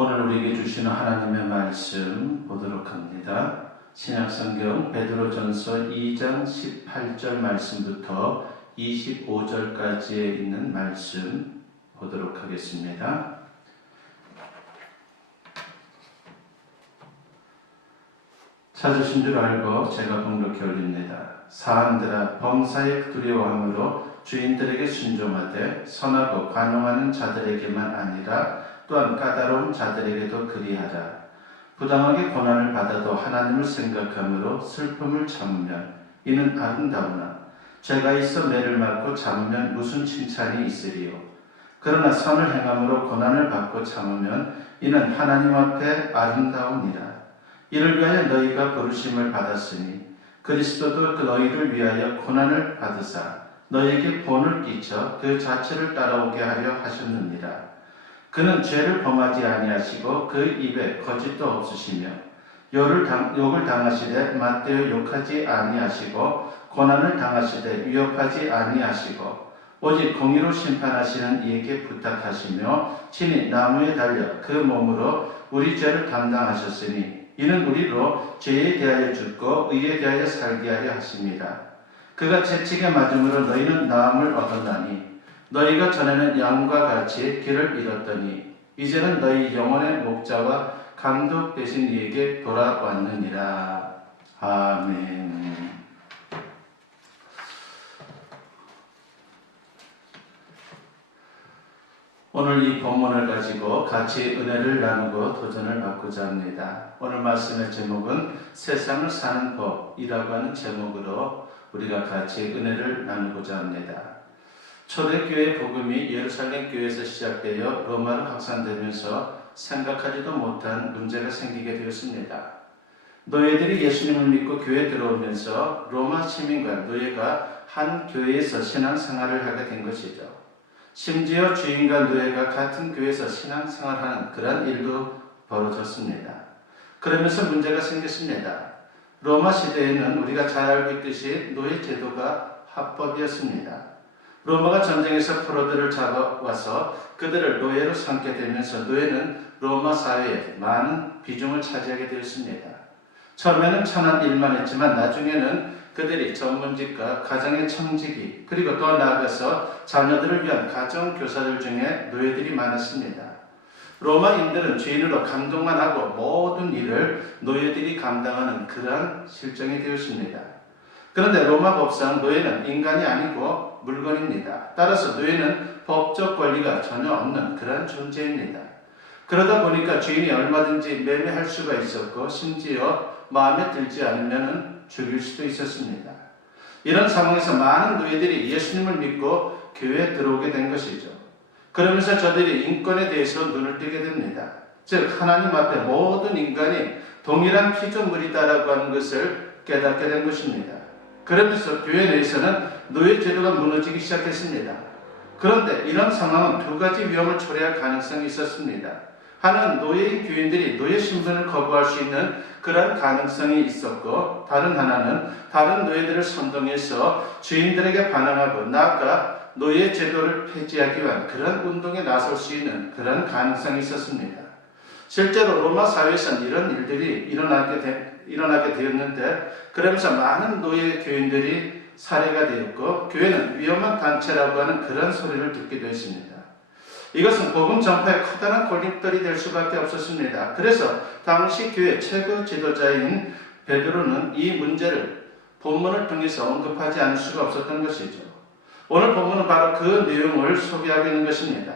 오늘 우리에게 주시는 하나님의 말씀 보도록 합니다. 신약성경 베드로전서 2장 18절 말씀부터 25절까지에 있는 말씀 보도록 하겠습니다. 찾으신 줄 알고 제가 공독해 올립니다. 사람들아, 범사에 두려워함으로 주인들에게 순종하되 선하고 관용하는 자들에게만 아니라 또한 까다로운 자들에게도 그리하라. 부당하게 고난을 받아도 하나님을 생각함으로 슬픔을 참으면 이는 아름다우나 죄가 있어 매를 맞고 참으면 무슨 칭찬이 있으리요. 그러나 선을 행함으로 고난을 받고 참으면 이는 하나님 앞에 아름다우니라. 이를 위하여 너희가 부르심을 받았으니 그리스도도 그 너희를 위하여 고난을 받으사 너희에게 본을 끼쳐 그 자체를 따라오게 하려 하셨느니라. 그는 죄를 범하지 아니하시고 그 입에 거짓도 없으시며 욕을 당하시되 맞대어 욕하지 아니하시고 고난을 당하시되 위협하지 아니하시고 오직 공의로 심판하시는 이에게 부탁하시며 친히 나무에 달려 그 몸으로 우리 죄를 담당하셨으니 이는 우리로 죄에 대하여 죽고 의에 대하여 살게 하려 하십니다. 그가 채찍에 맞음으로 너희는 나음을 얻었나니 너희가 전에는 양과 같이 길을 잃었더니 이제는 너희 영혼의 목자와 감독 되신 이에게 돌아왔느니라. 아멘. 오늘 이 본문을 가지고 같이 은혜를 나누고 도전을 받고자 합니다. 오늘 말씀의 제목은 세상을 사는 법이라고 하는 제목으로 우리가 같이 은혜를 나누고자 합니다. 초대교회 복음이 예루살렘 교회에서 시작되어 로마로 확산되면서 생각하지도 못한 문제가 생기게 되었습니다. 노예들이 예수님을 믿고 교회에 들어오면서 로마 시민과 노예가 한 교회에서 신앙생활을 하게 된 것이죠. 심지어 주인과 노예가 같은 교회에서 신앙생활하는 그런 일도 벌어졌습니다. 그러면서 문제가 생겼습니다. 로마 시대에는 우리가 잘 알고 있듯이 노예 제도가 합법이었습니다. 로마가 전쟁에서 포로들을 잡아와서 그들을 노예로 삼게 되면서 노예는 로마 사회에 많은 비중을 차지하게 되었습니다. 처음에는 천한 일만 했지만 나중에는 그들이 전문직과 가정의 청지기 그리고 더 나아가서 자녀들을 위한 가정교사들 중에 노예들이 많았습니다. 로마인들은 주인으로 감독만 하고 모든 일을 노예들이 감당하는 그러한 실정이 되었습니다. 그런데 로마 법상 노예는 인간이 아니고 물건입니다. 따라서 노예는 법적 권리가 전혀 없는 그런 존재입니다. 그러다 보니까 주인이 얼마든지 매매할 수가 있었고 심지어 마음에 들지 않으면 죽일 수도 있었습니다. 이런 상황에서 많은 노예들이 예수님을 믿고 교회에 들어오게 된 것이죠. 그러면서 저들이 인권에 대해서 눈을 뜨게 됩니다. 즉 하나님 앞에 모든 인간이 동일한 피조물이다라고 하는 것을 깨닫게 된 것입니다. 그러면서 교회 내에서는 노예 제도가 무너지기 시작했습니다. 그런데 이런 상황은 두 가지 위험을 초래할 가능성이 있었습니다. 하나는 노예인 교인들이 노예 신분을 거부할 수 있는 그런 가능성이 있었고, 다른 하나는 다른 노예들을 선동해서 주인들에게 반항하고 나아가 노예 제도를 폐지하기 위한 그런 운동에 나설 수 있는 그런 가능성이 있었습니다. 실제로 로마 사회에서는 이런 일들이 일어나게 되었는데, 그러면서 많은 노예 교인들이 살해가 되었고 교회는 위험한 단체라고 하는 그런 소리를 듣게 되었습니다. 이것은 복음 전파에 커다란 걸림돌이 될 수밖에 없었습니다. 그래서 당시 교회 최고 지도자인 베드로는 이 문제를 본문을 통해서 언급하지 않을 수가 없었던 것이죠. 오늘 본문은 바로 그 내용을 소개하고 있는 것입니다.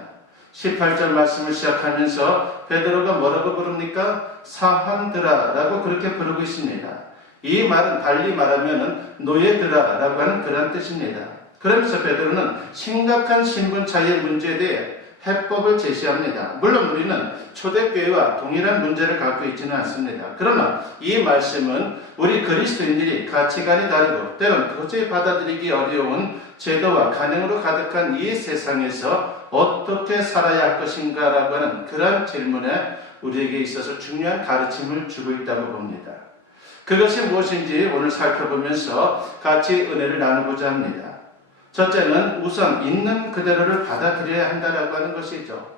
18절 말씀을 시작하면서 베드로가 뭐라고 부릅니까? 사환들아 라고 그렇게 부르고 있습니다. 이 말은 달리 말하면 노예들아 라고 하는 그런 뜻입니다. 그러면서 베드로는 심각한 신분 차이의 문제에 대해 해법을 제시합니다. 물론 우리는 초대교회와 동일한 문제를 갖고 있지는 않습니다. 그러나 이 말씀은 우리 그리스도인들이 가치관이 다르고 때론 도저히 받아들이기 어려운 제도와 간행으로 가득한 이 세상에서 어떻게 살아야 할 것인가 라고 하는 그런 질문에 우리에게 있어서 중요한 가르침을 주고 있다고 봅니다. 그것이 무엇인지 오늘 살펴보면서 같이 은혜를 나누고자 합니다. 첫째는 우선 있는 그대로를 받아들여야 한다라고 하는 것이죠.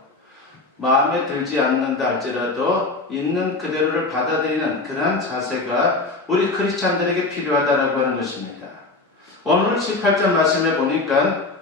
마음에 들지 않는다 할지라도 있는 그대로를 받아들이는 그러한 자세가 우리 크리스찬들에게 필요하다라고 하는 것입니다. 오늘 18절 말씀에 보니까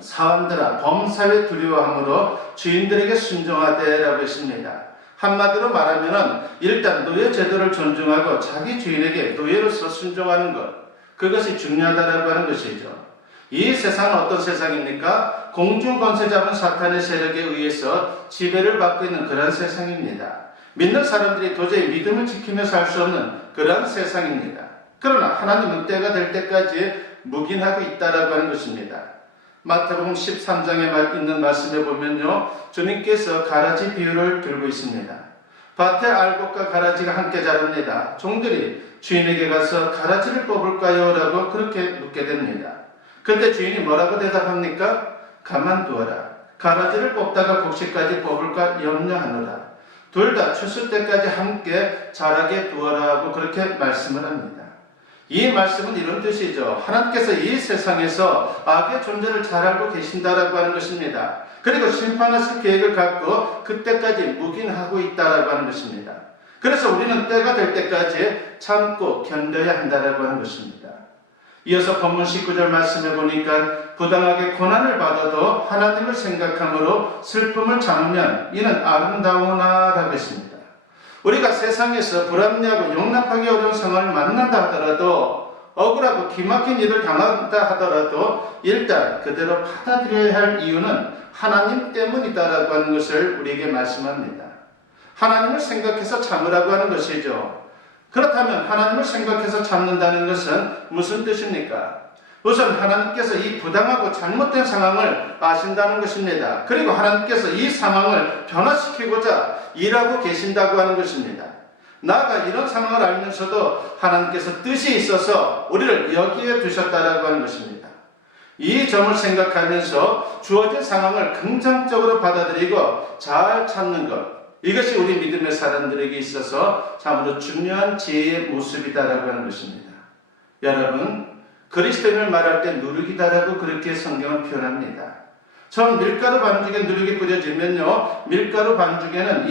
사람들아 범사에 두려워함으로 주인들에게 순종하되라고 했습니다. 한마디로 말하면 일단 노예 제도를 존중하고 자기 주인에게 노예로서 순종하는 것, 그것이 중요하다라고 하는 것이죠. 이 세상은 어떤 세상입니까? 공중 권세 잡은 사탄의 세력에 의해서 지배를 받고 있는 그런 세상입니다. 믿는 사람들이 도저히 믿음을 지키며 살 수 없는 그런 세상입니다. 그러나 하나님은 때가 될 때까지 묵인하고 있다라고 하는 것입니다. 마태복음 13장에 있는 말씀에 보면요, 주님께서 가라지 비유를 들고 있습니다. 밭에 알곡과 가라지가 함께 자랍니다. 종들이 주인에게 가서 가라지를 뽑을까요? 라고 그렇게 묻게 됩니다. 그때 주인이 뭐라고 대답합니까? 가만두어라. 가라지를 뽑다가 곡식까지 뽑을까 염려하노라. 둘 다 추수 때까지 함께 자라게 두어라 하고 그렇게 말씀을 합니다. 이 말씀은 이런 뜻이죠. 하나님께서 이 세상에서 악의 존재를 잘 알고 계신다라고 하는 것입니다. 그리고 심판하실 계획을 갖고 그때까지 묵인하고 있다라고 하는 것입니다. 그래서 우리는 때가 될 때까지 참고 견뎌야 한다라고 하는 것입니다. 이어서 본문 19절 말씀해 보니까 부당하게 고난을 받아도 하나님을 생각함으로 슬픔을 참으면 이는 아름다우나 라고 했습니다. 우리가 세상에서 불합리하고 용납하기 어려운 상황을 만난다 하더라도, 억울하고 기막힌 일을 당한다 하더라도 일단 그대로 받아들여야 할 이유는 하나님 때문이다라고 하는 것을 우리에게 말씀합니다. 하나님을 생각해서 참으라고 하는 것이죠. 그렇다면 하나님을 생각해서 참는다는 것은 무슨 뜻입니까? 우선 하나님께서 이 부당하고 잘못된 상황을 아신다는 것입니다. 그리고 하나님께서 이 상황을 변화시키고자 일하고 계신다고 하는 것입니다. 나아가 이런 상황을 알면서도 하나님께서 뜻이 있어서 우리를 여기에 두셨다라고 하는 것입니다. 이 점을 생각하면서 주어진 상황을 긍정적으로 받아들이고 잘 참는 것, 이것이 우리 믿음의 사람들에게 있어서 참으로 중요한 지혜의 모습이다라고 하는 것입니다. 여러분, 그리스도인을 말할 때 누룩이다라고 그렇게 성경은 표현합니다. 처음 밀가루 반죽에 누룩이 뿌려지면요, 밀가루 반죽에는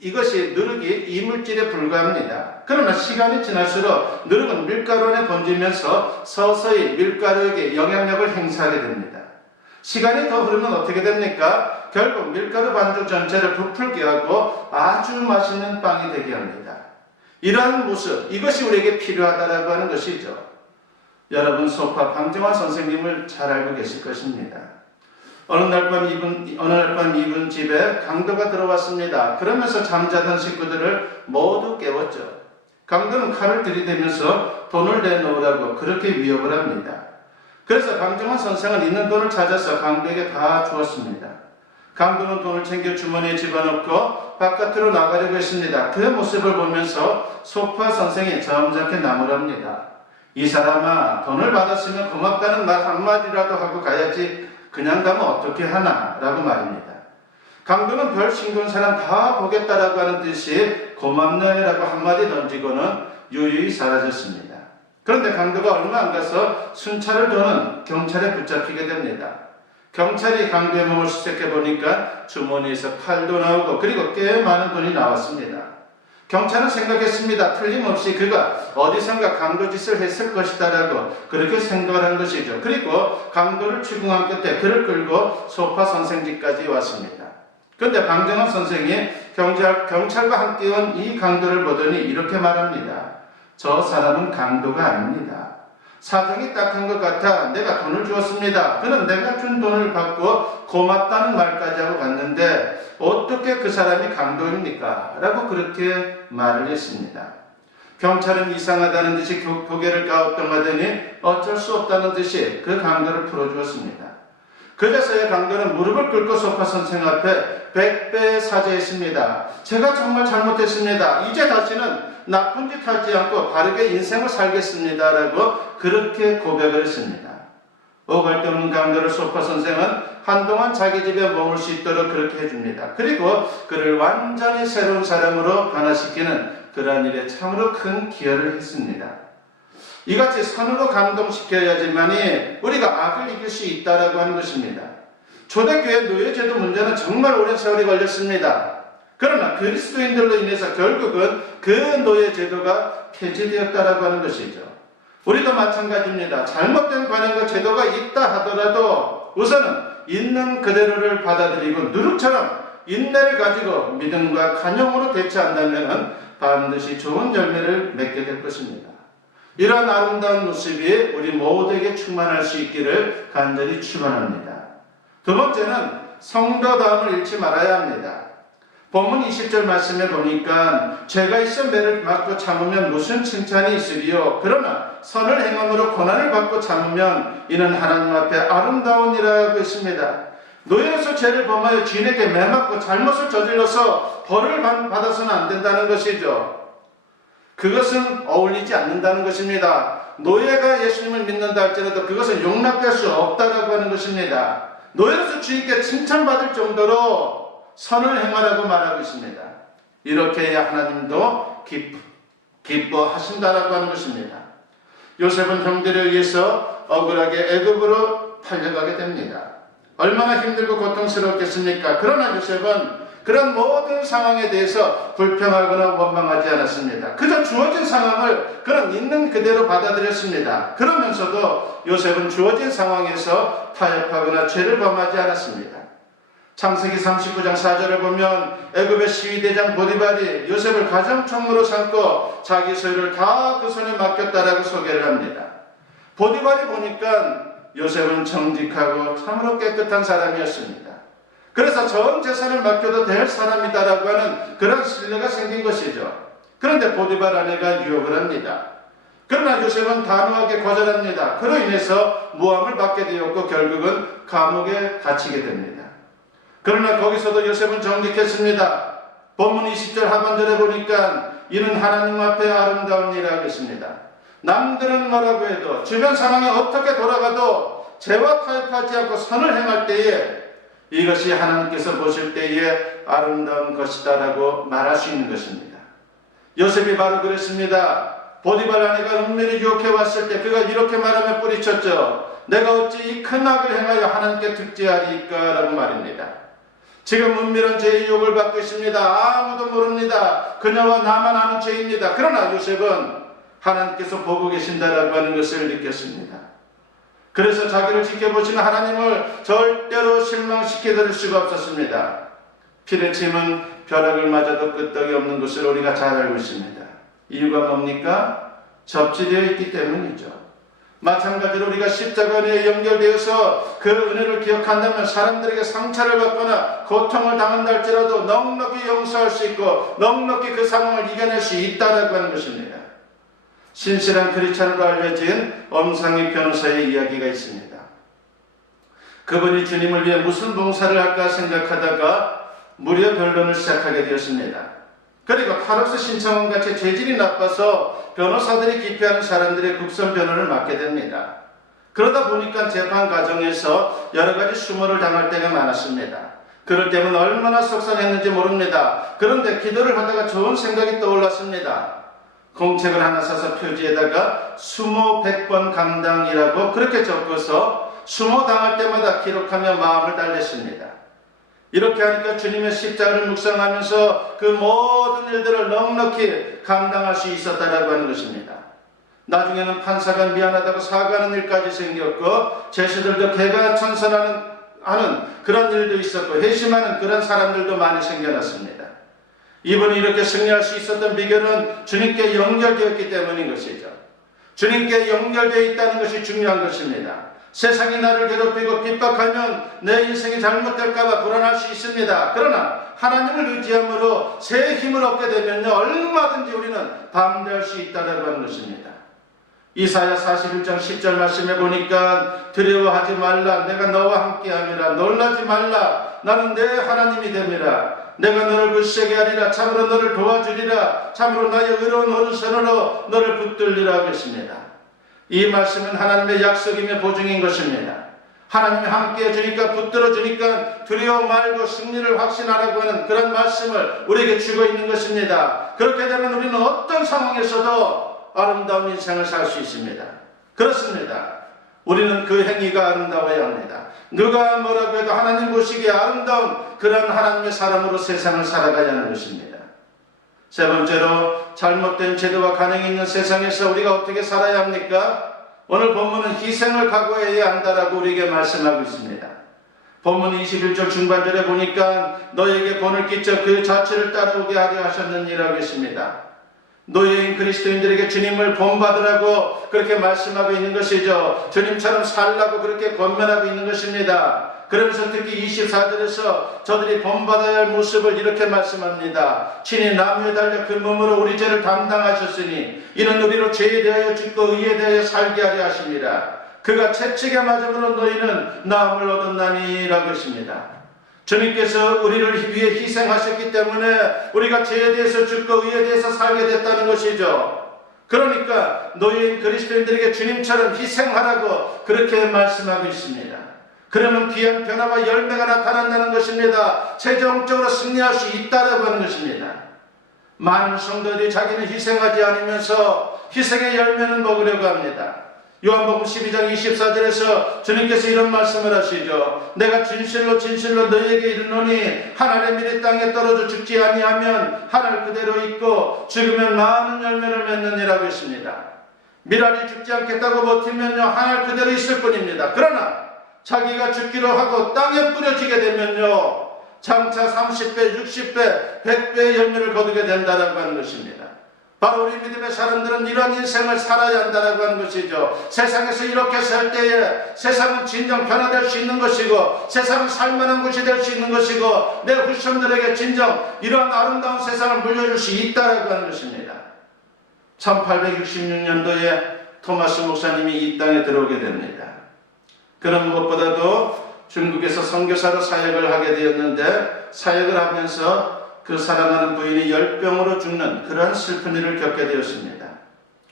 이것이 누룩이 이물질에 불과합니다. 그러나 시간이 지날수록 누룩은 밀가루 안에 번지면서 서서히 밀가루에게 영향력을 행사하게 됩니다. 시간이 더 흐르면 어떻게 됩니까? 결국 밀가루 반죽 전체를 부풀게 하고 아주 맛있는 빵이 되게 합니다. 이러한 모습, 이것이 우리에게 필요하다라고 하는 것이죠. 여러분, 소파 방정환 선생님을 잘 알고 계실 것입니다. 어느 날 밤 이분 집에 강도가 들어왔습니다. 그러면서 잠자던 식구들을 모두 깨웠죠. 강도는 칼을 들이대면서 돈을 내놓으라고 그렇게 위협을 합니다. 그래서 방정환 선생은 있는 돈을 찾아서 강도에게 다 주었습니다. 강도는 돈을 챙겨 주머니에 집어넣고 바깥으로 나가려고 했습니다. 그 모습을 보면서 소파 선생이 점잖게 나무랍니다. 이 사람아, 돈을 받았으면 고맙다는 말 한마디라도 하고 가야지 그냥 가면 어떻게 하나? 라고 말입니다. 강도는 별 싱거운 사람 다 보겠다라고 하는 듯이 고맙네 라고 한마디 던지고는 유유히 사라졌습니다. 그런데 강도가 얼마 안 가서 순찰을 도는 경찰에 붙잡히게 됩니다. 경찰이 강도의 몸을 수색해 보니까 주머니에서 칼도 나오고 그리고 꽤 많은 돈이 나왔습니다. 경찰은 생각했습니다. 틀림없이 그가 어디선가 강도 짓을 했을 것이다 라고 그렇게 생각을 한 것이죠. 그리고 강도를 추궁한 끝에 그를 끌고 소파 선생 집까지 왔습니다. 그런데 방정환 선생이 경찰과 함께 온 이 강도를 보더니 이렇게 말합니다. 저 사람은 강도가 아닙니다. 사정이 딱한 것 같아 내가 돈을 주었습니다. 그는 내가 준 돈을 받고 고맙다는 말까지 하고 갔는데 어떻게 그 사람이 강도입니까? 라고 그렇게 말을 했습니다. 경찰은 이상하다는 듯이 고개를 갸우뚱하더니 어쩔 수 없다는 듯이 그 강도를 풀어주었습니다. 그제서야 강도는 무릎을 꿇고 소파 선생 앞에 100배 사죄했습니다. 제가 정말 잘못했습니다. 이제 다시는 나쁜 짓 하지 않고 바르게 인생을 살겠습니다. 라고 그렇게 고백을 했습니다. 오갈 데 없는 강도를 소파 선생은 한동안 자기 집에 머물 수 있도록 그렇게 해줍니다. 그리고 그를 완전히 새로운 사람으로 변화시키는 그러한 일에 참으로 큰 기여를 했습니다. 이같이 선으로 감동시켜야지만이 우리가 악을 이길 수 있다라고 하는 것입니다. 초대교회 노예제도 문제는 정말 오랜 세월이 걸렸습니다. 그러나 그리스도인들로 인해서 결국은 그 노예제도가 폐지되었다라고 하는 것이죠. 우리도 마찬가지입니다. 잘못된 관행과 제도가 있다 하더라도 우선은 있는 그대로를 받아들이고 누룩처럼 인내를 가지고 믿음과 간용으로 대처한다면 반드시 좋은 열매를 맺게 될 것입니다. 이러한 아름다운 모습이 우리 모두에게 충만할 수 있기를 간절히 축원합니다. 두 번째는 성도다움을 잃지 말아야 합니다. 본문 20절 말씀에 보니까 죄가 있어 매를 맞고 참으면 무슨 칭찬이 있으리요. 그러나 선을 행함으로 고난을 받고 참으면 이는 하나님 앞에 아름다우니라고 했습니다. 노예로서 죄를 범하여 주인에게 매맞고 잘못을 저질러서 벌을 받아서는 안 된다는 것이죠. 그것은 어울리지 않는다는 것입니다. 노예가 예수님을 믿는다 할지라도 그것은 용납될 수 없다라고 하는 것입니다. 노예로서 주인께 칭찬받을 정도로 선을 행하라고 말하고 있습니다. 이렇게 해야 하나님도 기뻐하신다라고 하는 것입니다. 요셉은 형들에 의해서 억울하게 애굽으로 팔려가게 됩니다. 얼마나 힘들고 고통스럽겠습니까? 그러나 요셉은 그런 모든 상황에 대해서 불평하거나 원망하지 않았습니다. 그저 주어진 상황을 그런 있는 그대로 받아들였습니다. 그러면서도 요셉은 주어진 상황에서 타협하거나 죄를 범하지 않았습니다. 창세기 39장 4절을 보면 애굽의 시위대장 보디발이 요셉을 가정총무로 삼고 자기 소유를 다 그 손에 맡겼다라고 소개를 합니다. 보디발이 보니까 요셉은 정직하고 참으로 깨끗한 사람이었습니다. 그래서 전 재산을 맡겨도 될 사람이다라고 하는 그런 신뢰가 생긴 것이죠. 그런데 보디발 아내가 유혹을 합니다. 그러나 요셉은 단호하게 거절합니다. 그로 인해서 모함을 받게 되었고 결국은 감옥에 갇히게 됩니다. 그러나 거기서도 요셉은 정직했습니다. 본문 20절 하반절에 보니까 이는 하나님 앞에 아름다운 일이라고 했습니다. 남들은 뭐라고 해도 주변 상황이 어떻게 돌아가도 죄와 타협하지 않고 선을 행할 때에 이것이 하나님께서 보실 때에 아름다운 것이다라고 말할 수 있는 것입니다. 요셉이 바로 그랬습니다. 보디발 아내가 은밀히 유혹해 왔을 때 그가 이렇게 말하며 뿌리쳤죠. 내가 어찌 이 큰 악을 행하여 하나님께 득죄하리까 라고 말입니다. 지금 은밀한 죄의 유혹을 받고 있습니다. 아무도 모릅니다. 그녀와 나만 아는 죄입니다. 그러나 요셉은 하나님께서 보고 계신다라고 하는 것을 느꼈습니다. 그래서 자기를 지켜보시는 하나님을 절대로 실망시켜드릴 수가 없었습니다. 피를 침은 벼락을 맞아도 끄떡이 없는 것을 우리가 잘 알고 있습니다. 이유가 뭡니까? 접지되어 있기 때문이죠. 마찬가지로 우리가 십자가 은혜에 연결되어서 그 은혜를 기억한다면 사람들에게 상처를 받거나 고통을 당한다 할지라도 넉넉히 용서할 수 있고 넉넉히 그 상황을 이겨낼 수 있다라고 하는 것입니다. 신실한 크리스찬으로 알려진 엄상희 변호사의 이야기가 있습니다. 그분이 주님을 위해 무슨 봉사를 할까 생각하다가 무료 변론을 시작하게 되었습니다. 그리고 탈옥수 신청원 같이 죄질이 나빠서 변호사들이 기피하는 사람들의 국선 변호를 맡게 됩니다. 그러다 보니까 재판 과정에서 여러 가지 수모를 당할 때가 많았습니다. 그럴 때면 얼마나 속상했는지 모릅니다. 그런데 기도를 하다가 좋은 생각이 떠올랐습니다. 공책을 하나 사서 표지에다가 수모 100번 감당이라고 그렇게 적어서 수모 당할 때마다 기록하며 마음을 달랬습니다. 이렇게 하니까 주님의 십자가를 묵상하면서 그 모든 일들을 넉넉히 감당할 수 있었다라고 하는 것입니다. 나중에는 판사가 미안하다고 사과하는 일까지 생겼고 제수들도 개가천선하는 그런 일도 있었고 회심하는 그런 사람들도 많이 생겨났습니다. 이분이 이렇게 승리할 수 있었던 비결은 주님께 연결되었기 때문인 것이죠. 주님께 연결되어 있다는 것이 중요한 것입니다. 세상이 나를 괴롭히고 핍박하면 내 인생이 잘못될까봐 불안할 수 있습니다. 그러나 하나님을 의지함으로 새 힘을 얻게 되면요 얼마든지 우리는 담대할 수 있다고 하는 것입니다. 이사야 41장 10절 말씀에 보니까 두려워하지 말라 내가 너와 함께함이라 놀라지 말라 나는 내 하나님이 됨이라 내가 너를 굳세게 하리라 참으로 너를 도와주리라 참으로 나의 의로운 오른손으로 너를 붙들리라 하겠습니다. 이 말씀은 하나님의 약속이며 보증인 것입니다. 하나님이 함께 해주니까 붙들어 주니까 두려워 말고 승리를 확신하라고 하는 그런 말씀을 우리에게 주고 있는 것입니다. 그렇게 되면 우리는 어떤 상황에서도 아름다운 인생을 살 수 있습니다. 그렇습니다. 우리는 그 행위가 아름다워야 합니다. 누가 뭐라고 해도 하나님 보시기에 아름다운 그런 하나님의 사람으로 세상을 살아가야 하는 것입니다. 세 번째로 잘못된 제도와 간행이 있는 세상에서 우리가 어떻게 살아야 합니까? 오늘 본문은 희생을 각오해야 한다라고 우리에게 말씀하고 있습니다. 본문 21절 중반절에 보니까 너에게 본을 끼쳐 그 자체를 따라오게 하려 하셨느니라고 했습니다. 노예인 그리스도인들에게 주님을 본받으라고 그렇게 말씀하고 있는 것이죠. 주님처럼 살라고 그렇게 권면하고 있는 것입니다. 그러면서 특히 24절에서 저들이 본받아야 할 모습을 이렇게 말씀합니다. 친히 나무에 달려 그 몸으로 우리 죄를 담당하셨으니 이는 우리로 죄에 대하여 죽고 의에 대하여 살게 하려 하십니다. 그가 채찍에 맞음으로 너희는 나음을 얻었나니 라고 했습니다. 주님께서 우리를 위해 희생하셨기 때문에 우리가 죄에 대해서 죽고 의에 대해서 살게 됐다는 것이죠. 그러니까 노예인 그리스도인들에게 주님처럼 희생하라고 그렇게 말씀하고 있습니다. 그러면 귀한 변화와 열매가 나타난다는 것입니다. 최종적으로 승리할 수 있다라고 하는 것입니다. 많은 성도들이 자기는 희생하지 않으면서 희생의 열매는 먹으려고 합니다. 요한복음 12장 24절에서 주님께서 이런 말씀을 하시죠. 내가 진실로 진실로 너희에게 이르노니 한 알의 밀이 땅에 떨어져 죽지 아니하면 한 알 그대로 있고 죽으면 많은 열매를 맺느니라고 했습니다. 밀알이 죽지 않겠다고 버티면요 한 알 그대로 있을 뿐입니다. 그러나 자기가 죽기로 하고 땅에 뿌려지게 되면요 장차 30배, 60배, 100배의 열매를 거두게 된다라고 하는 것입니다. 바로 우리 믿음의 사람들은 이런 인생을 살아야 한다라고 하는 것이죠. 세상에서 이렇게 살 때에 세상은 진정 변화될 수 있는 것이고 세상은 살만한 곳이 될 수 있는 것이고 내 후손들에게 진정 이러한 아름다운 세상을 물려줄 수 있다라고 하는 것입니다. 1866년도에 토마스 목사님이 이 땅에 들어오게 됩니다. 그런 무엇보다도 중국에서 선교사로 사역을 하게 되었는데 사역을 하면서 그 사랑하는 부인이 열병으로 죽는 그러한 슬픈 일을 겪게 되었습니다.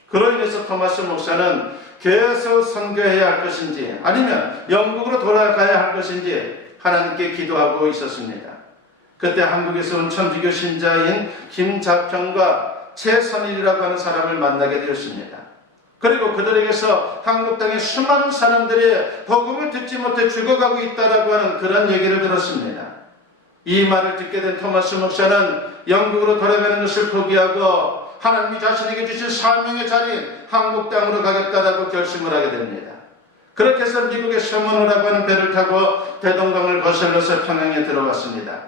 그로 인해서 토마스 목사는 계속 선교해야 할 것인지 아니면 영국으로 돌아가야 할 것인지 하나님께 기도하고 있었습니다. 그때 한국에서 온 천주교 신자인 김자평과 최선일이라고 하는 사람을 만나게 되었습니다. 그리고 그들에게서 한국 땅에 수많은 사람들이 복음을 듣지 못해 죽어가고 있다라고 하는 그런 얘기를 들었습니다. 이 말을 듣게 된 토마스 목사는 영국으로 돌아가는 것을 포기하고 하나님이 자신에게 주신 사명의 자리인 한국 땅으로 가겠다라고 결심을 하게 됩니다. 그렇게 해서 미국의 서머노라고 하는 배를 타고 대동강을 거슬러서 평양에 들어갔습니다.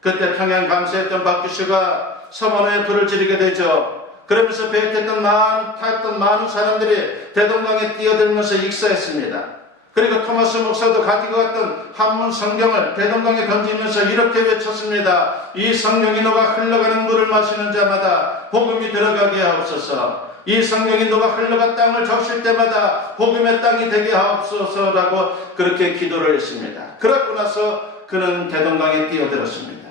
그때 평양 감사했던 박규슈가 서머노에 불을 지르게 되죠. 그러면서 배에 탔던 많은 사람들이 대동강에 뛰어들면서 익사했습니다. 그리고 토마스 목사도 가지고 갔던 한문 성경을 대동강에 던지면서 이렇게 외쳤습니다. 이 성경이 너가 흘러가는 물을 마시는 자마다 복음이 들어가게 하옵소서. 이 성경이 너가 흘러간 땅을 적실 때마다 복음의 땅이 되게 하옵소서라고 그렇게 기도를 했습니다. 그러고 나서 그는 대동강에 뛰어들었습니다.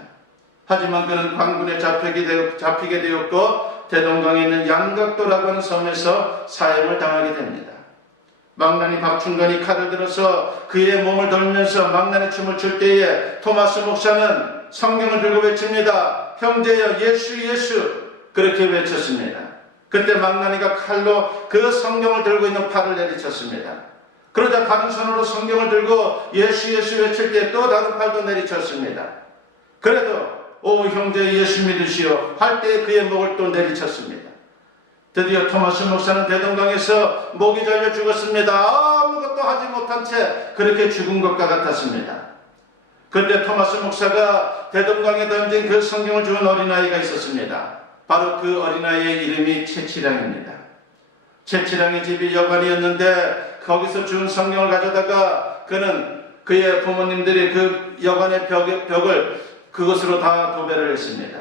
하지만 그는 광군에 잡히게 되었고 대동강에 있는 양각도라고 하는 섬에서 사형을 당하게 됩니다. 망나니 박충관이 칼을 들어서 그의 몸을 돌면서 망나니 춤을 출 때에 토마스 목사는 성경을 들고 외칩니다. 형제여 예수 예수 그렇게 외쳤습니다. 그때 망나니가 칼로 그 성경을 들고 있는 팔을 내리쳤습니다. 그러자 다른 손으로 성경을 들고 예수 예수 외칠 때 또 다른 팔도 내리쳤습니다. 그래도 오 형제 예수 믿으시오 할 때 그의 목을 또 내리쳤습니다. 드디어 토마스 목사는 대동강에서 목이 잘려 죽었습니다. 아무것도 하지 못한 채 그렇게 죽은 것과 같았습니다. 그때 토마스 목사가 대동강에 던진 그 성경을 주운 어린아이가 있었습니다. 바로 그 어린아이의 이름이 채치량입니다. 채치량의 집이 여관이었는데 거기서 주운 성경을 가져다가 그는 그의 부모님들이 그 여관의 벽을 그것으로 다 도배를 했습니다.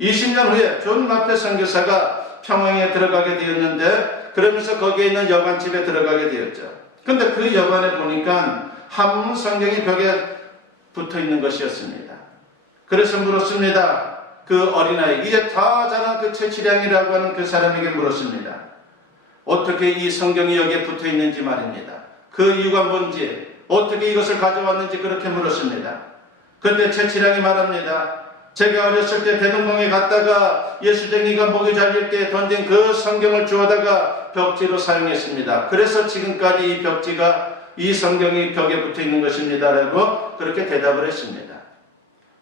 20년 후에 존 마페 선교사가 평양에 들어가게 되었는데 그러면서 거기에 있는 여관집에 들어가게 되었죠. 근데 그 여관에 보니까 한문 성경이 벽에 붙어 있는 것이었습니다. 그래서 물었습니다. 그 어린아이 이제 다 자란 그 채치량이라고 하는 그 사람에게 물었습니다. 어떻게 이 성경이 여기에 붙어 있는지 말입니다. 그 이유가 뭔지 어떻게 이것을 가져왔는지 그렇게 물었습니다. 그때 채치량이 말합니다. 제가 어렸을 때 대동강에 갔다가 예수쟁이가 목이 잘릴 때 던진 그 성경을 주워다가 벽지로 사용했습니다. 그래서 지금까지 이 벽지가 이 성경이 벽에 붙어 있는 것입니다. 라고 그렇게 대답을 했습니다.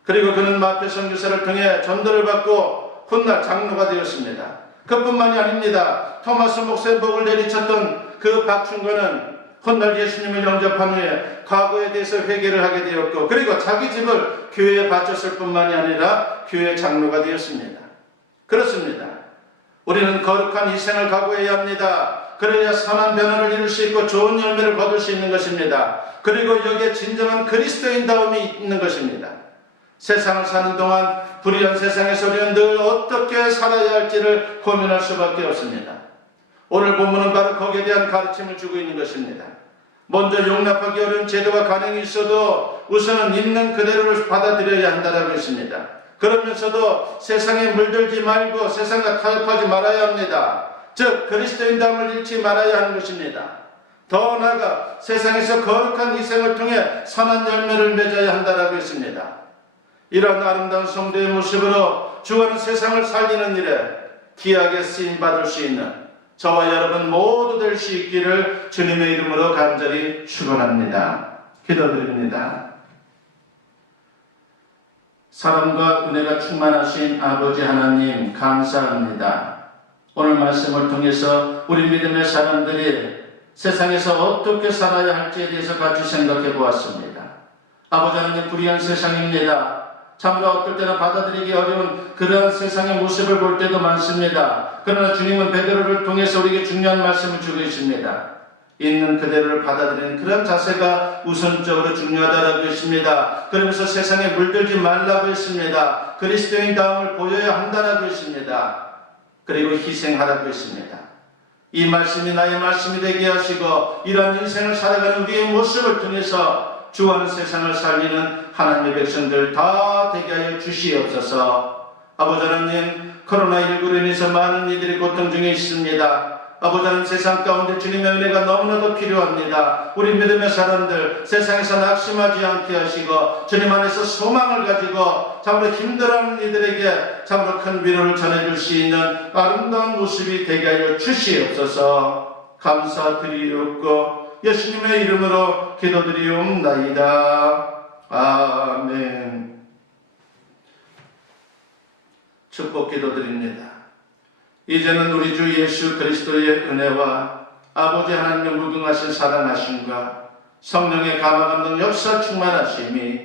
그리고 그는 마표 선교사를 통해 전도를 받고 훗날 장로가 되었습니다. 그뿐만이 아닙니다. 토마스 목사의 목을 내리쳤던 그 박충건은 훗날 예수님을 영접한 후에 과거에 대해서 회개를 하게 되었고, 그리고 자기 집을 교회에 바쳤을 뿐만이 아니라 교회 장로가 되었습니다. 그렇습니다. 우리는 거룩한 희생을 각오해야 합니다. 그래야 선한 변화를 이룰 수 있고 좋은 열매를 거둘 수 있는 것입니다. 그리고 여기에 진정한 그리스도인다움이 있는 것입니다. 세상을 사는 동안 불의한 세상에서 우리는 늘 어떻게 살아야 할지를 고민할 수밖에 없습니다. 오늘 본문은 바로 거기에 대한 가르침을 주고 있는 것입니다. 먼저 용납하기 어려운 제도와 관행이 있어도 우선은 있는 그대로를 받아들여야 한다고 했습니다. 그러면서도 세상에 물들지 말고 세상과 타협하지 말아야 합니다. 즉 그리스도인됨을 잃지 말아야 하는 것입니다. 더 나아가 세상에서 거룩한 희생을 통해 선한 열매를 맺어야 한다고 했습니다. 이러한 아름다운 성도의 모습으로 주어는 세상을 살리는 일에 귀하게 쓰임받을 수 있는 저와 여러분 모두 될 수 있기를 주님의 이름으로 간절히 축원합니다. 기도드립니다. 사랑과 은혜가 충만하신 아버지 하나님 감사합니다. 오늘 말씀을 통해서 우리 믿음의 사람들이 세상에서 어떻게 살아야 할지에 대해서 같이 생각해 보았습니다. 아버지 하나님, 불의한 세상입니다. 참으로 어떨 때는 받아들이기 어려운 그러한 세상의 모습을 볼 때도 많습니다. 그러나 주님은 베드로를 통해서 우리에게 중요한 말씀을 주고 있습니다. 있는 그대로를 받아들이는 그런 자세가 우선적으로 중요하다고 했습니다. 그러면서 세상에 물들지 말라고 했습니다. 그리스도인다움을 보여야 한다고 했습니다. 그리고 희생하라고 했습니다. 이 말씀이 나의 말씀이 되게 하시고 이러한 인생을 살아가는 우리의 모습을 통해서 주와는 세상을 살리는 하나님의 백성들 다 되게 하여 주시옵소서. 아버지 하나님, 코로나19로 인해서 많은 이들이 고통 중에 있습니다. 아버지 하나님, 세상 가운데 주님의 은혜가 너무나도 필요합니다. 우리 믿음의 사람들 세상에서 낙심하지 않게 하시고 주님 안에서 소망을 가지고 참으로 힘들어하는 이들에게 참으로 큰 위로를 전해줄 수 있는 아름다운 모습이 되게 하여 주시옵소서. 감사드리옵고 예수님의 이름으로 기도드리옵나이다. 아멘. 축복 기도드립니다. 이제는 우리 주 예수 그리스도의 은혜와 아버지 하나님의 무궁하신 사랑하심과 성령의 감화감동 역사 충만하심이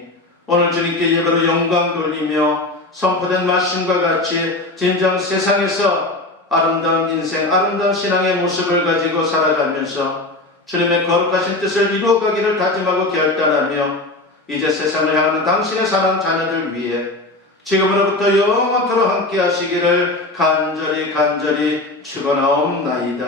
오늘 주님께 예배로 영광 돌리며 선포된 말씀과 같이 진정 세상에서 아름다운 인생, 아름다운 신앙의 모습을 가지고 살아가면서 주님의 거룩하신 뜻을 이루어가기를 다짐하고 결단하며 이제 세상을 향하는 당신의 사랑 자녀들 위해 지금으로부터 영원토록 함께 하시기를 간절히 축원하옵나이다.